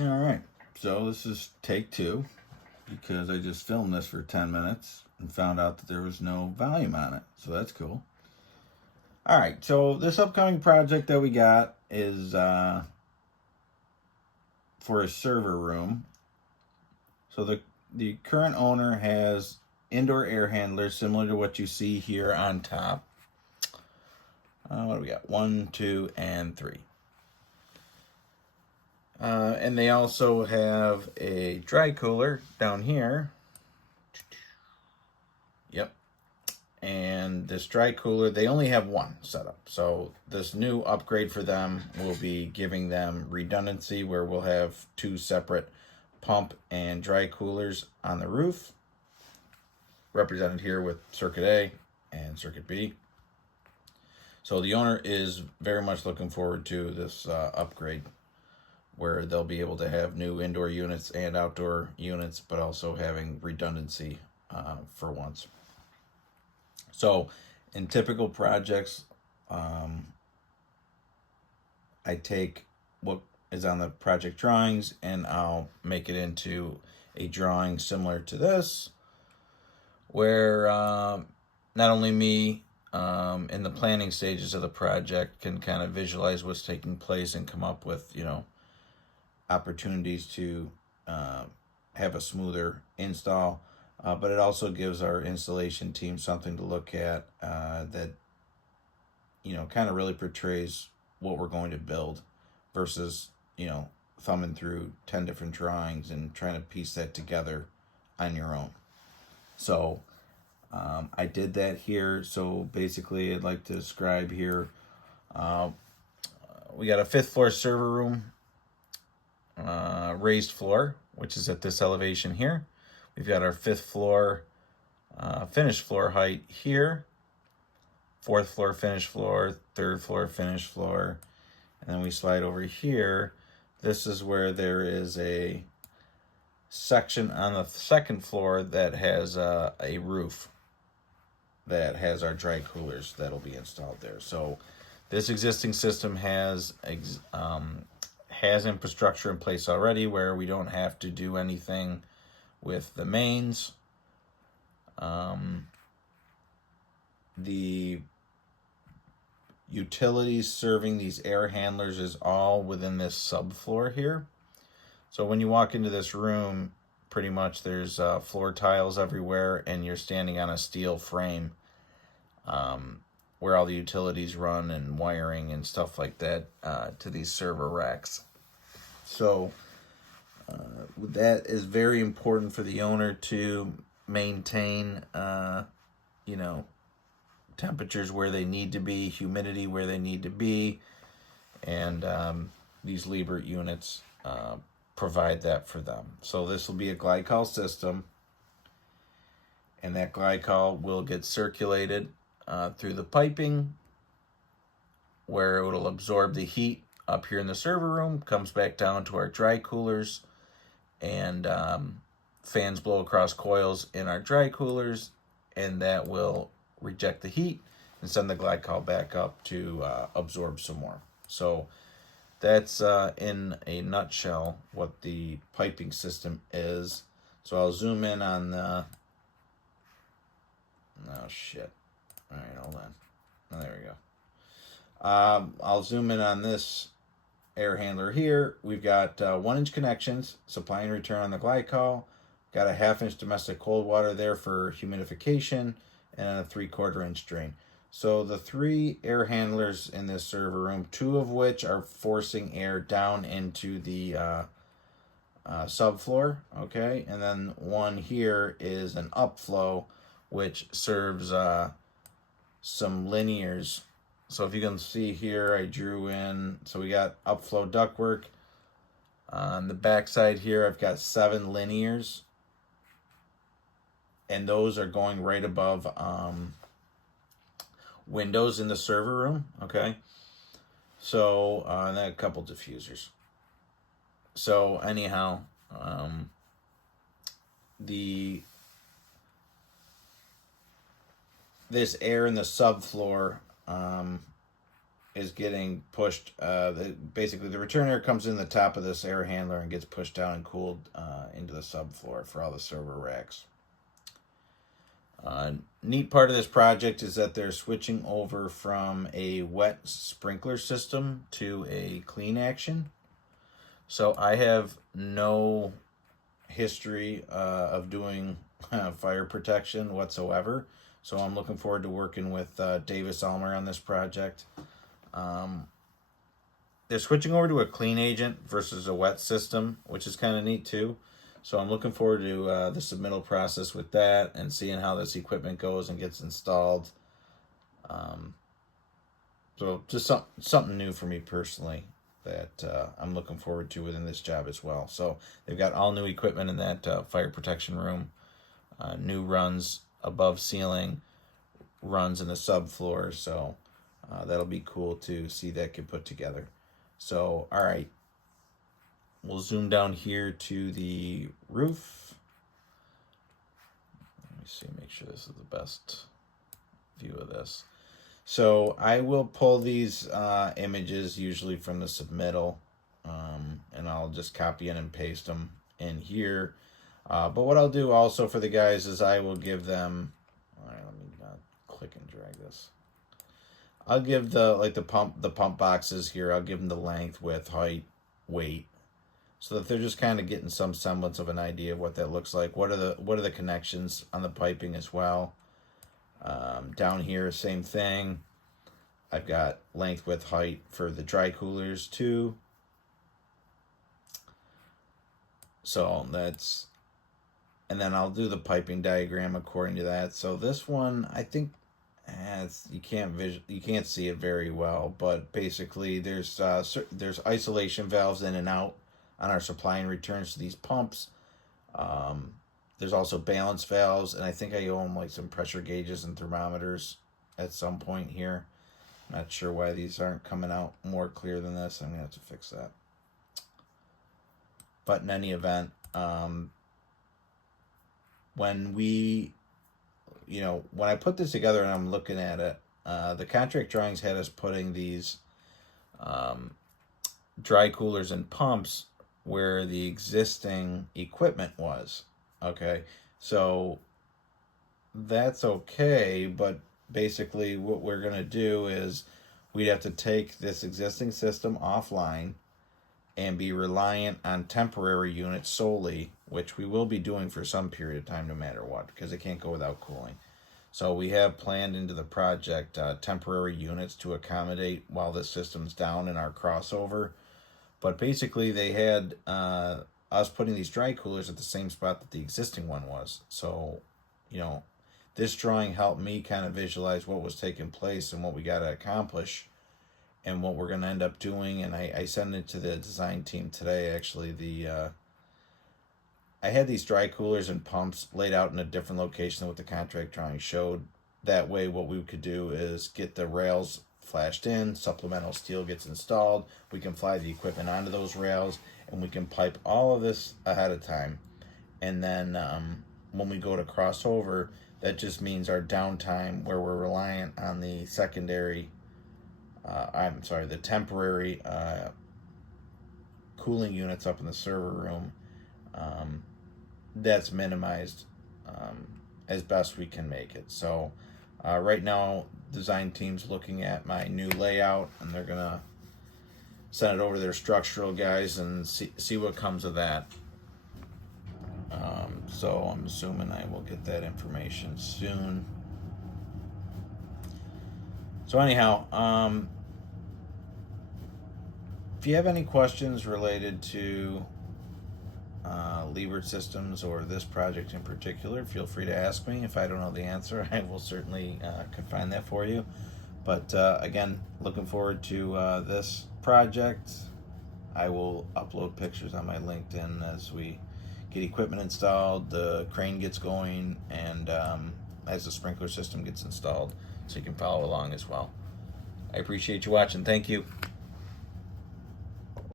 All right, so this is take two because I just filmed this for 10 minutes and found out that there was no volume on it. So that's cool. All right, so this upcoming project that we got is for a server room. So the current owner has indoor air handlers similar to what you see here on top. What do we got? 1, 2, and 3. And they also have a dry cooler down here. Yep. And this dry cooler, they only have one setup. So this new upgrade for them will be giving them redundancy where we'll have two separate pump and dry coolers on the roof, represented here with circuit A and circuit B. So the owner is very much looking forward to this upgrade where they'll be able to have new indoor units and outdoor units, but also having redundancy for once. So in typical projects, I take what is on the project drawings and I'll make it into a drawing similar to this, where not only me in the planning stages of the project can kind of visualize what's taking place and come up with, opportunities to have a smoother install, but it also gives our installation team something to look at that kind of really portrays what we're going to build versus thumbing through 10 different drawings and trying to piece that together on your own. So I did that here. So basically I'd like to describe here, we got a 5th floor server room, raised floor, which is at this elevation here. We've got our 5th floor finished floor height here, 4th floor finished floor, 3rd floor finished floor, and then we slide over here. This is where there is a section on the 2nd floor that has a roof that has our dry coolers that'll be installed there. So this existing system has infrastructure in place already where we don't have to do anything with the mains. The utilities serving these air handlers is all within this subfloor here. So when you walk into this room, pretty much there's floor tiles everywhere and you're standing on a steel frame where all the utilities run and wiring and stuff like that to these server racks. So that is very important for the owner to maintain, temperatures where they need to be, humidity where they need to be, and these Liebert units provide that for them. So this will be a glycol system, and that glycol will get circulated through the piping where it will absorb the heat up here in the server room, comes back down to our dry coolers, and fans blow across coils in our dry coolers, and that will reject the heat and send the glycol back up to absorb some more. So that's in a nutshell what the piping system is. So I'll zoom in on the... Oh, shit. All right, hold on. Oh, there we go. I'll zoom in on this air handler here. We've got 1-inch connections, supply and return on the glycol. Got a 1/2-inch domestic cold water there for humidification, and a 3/4-inch drain. So the 3 air handlers in this server room, 2 of which are forcing air down into the subfloor, okay? And then 1 here is an upflow, which serves some linears. So if you can see here, I drew in, so we got upflow ductwork. On the back side here, I've got 7 linears, and those are going right above windows in the server room, okay? So, and then a couple diffusers. So anyhow, this air in the subfloor is getting pushed. Basically, the return air comes in the top of this air handler and gets pushed down and cooled into the subfloor for all the server racks. Neat part of this project is that they're switching over from a wet sprinkler system to a clean action. So I have no history of doing fire protection whatsoever. So I'm looking forward to working with Davis Ulmer on this project. They're switching over to a clean agent versus a wet system, which is kind of neat too. So I'm looking forward to the submittal process with that and seeing how this equipment goes and gets installed. So just something new for me personally that I'm looking forward to within this job as well. So they've got all new equipment in that fire protection room, new runs above ceiling, runs in the subfloor. So that'll be cool to see that get put together. So, all right. We'll zoom down here to the roof. Let me see, make sure this is the best view of this. So I will pull these images usually from the submittal, and I'll just copy in and paste them in here. But what I'll do also for the guys is I will give them, all right, let me click and drag this. I'll give the pump boxes here, I'll give them the length, width, height, weight, so that they're just kind of getting some semblance of an idea of what that looks like. What are the connections on the piping as well? Down here, same thing. I've got length, width, height for the dry coolers too. So that's, and then I'll do the piping diagram according to that. So this one, I think, you can't see it very well, but basically there's isolation valves in and out on our supply and returns to these pumps. There's also balance valves, and I think I own like some pressure gauges and thermometers at some point here. Not sure why these aren't coming out more clear than this. I'm gonna have to fix that. But in any event, when I put this together and I'm looking at it, the contract drawings had us putting these dry coolers and pumps where the existing equipment was. Okay, so that's okay, but basically what we're going to do is we'd have to take this existing system offline and be reliant on temporary units solely, which we will be doing for some period of time no matter what, because it can't go without cooling. So we have planned into the project temporary units to accommodate while the system's down in our crossover. But basically they had us putting these dry coolers at the same spot that the existing one was. So, this drawing helped me kind of visualize what was taking place and what we got to accomplish and what we're going to end up doing. And I sent it to the design team today, actually. I had these dry coolers and pumps laid out in a different location than what the contract drawing showed. That way what we could do is get the rails flashed in, supplemental steel gets installed, we can fly the equipment onto those rails, and we can pipe all of this ahead of time. And then when we go to crossover, that just means our downtime where we're reliant on the the temporary cooling units up in the server room, that's minimized as best we can make it. So right now, design team's looking at my new layout, and they're gonna send it over to their structural guys and see what comes of that. So I'm assuming I will get that information soon. So anyhow, if you have any questions related to Liebert Systems or this project in particular, feel free to ask me. If I don't know the answer, I will certainly could find that for you. But again, looking forward to this project. I will upload pictures on my LinkedIn as we get equipment installed, the crane gets going, and as the sprinkler system gets installed, so you can follow along as well. I appreciate you watching. Thank you.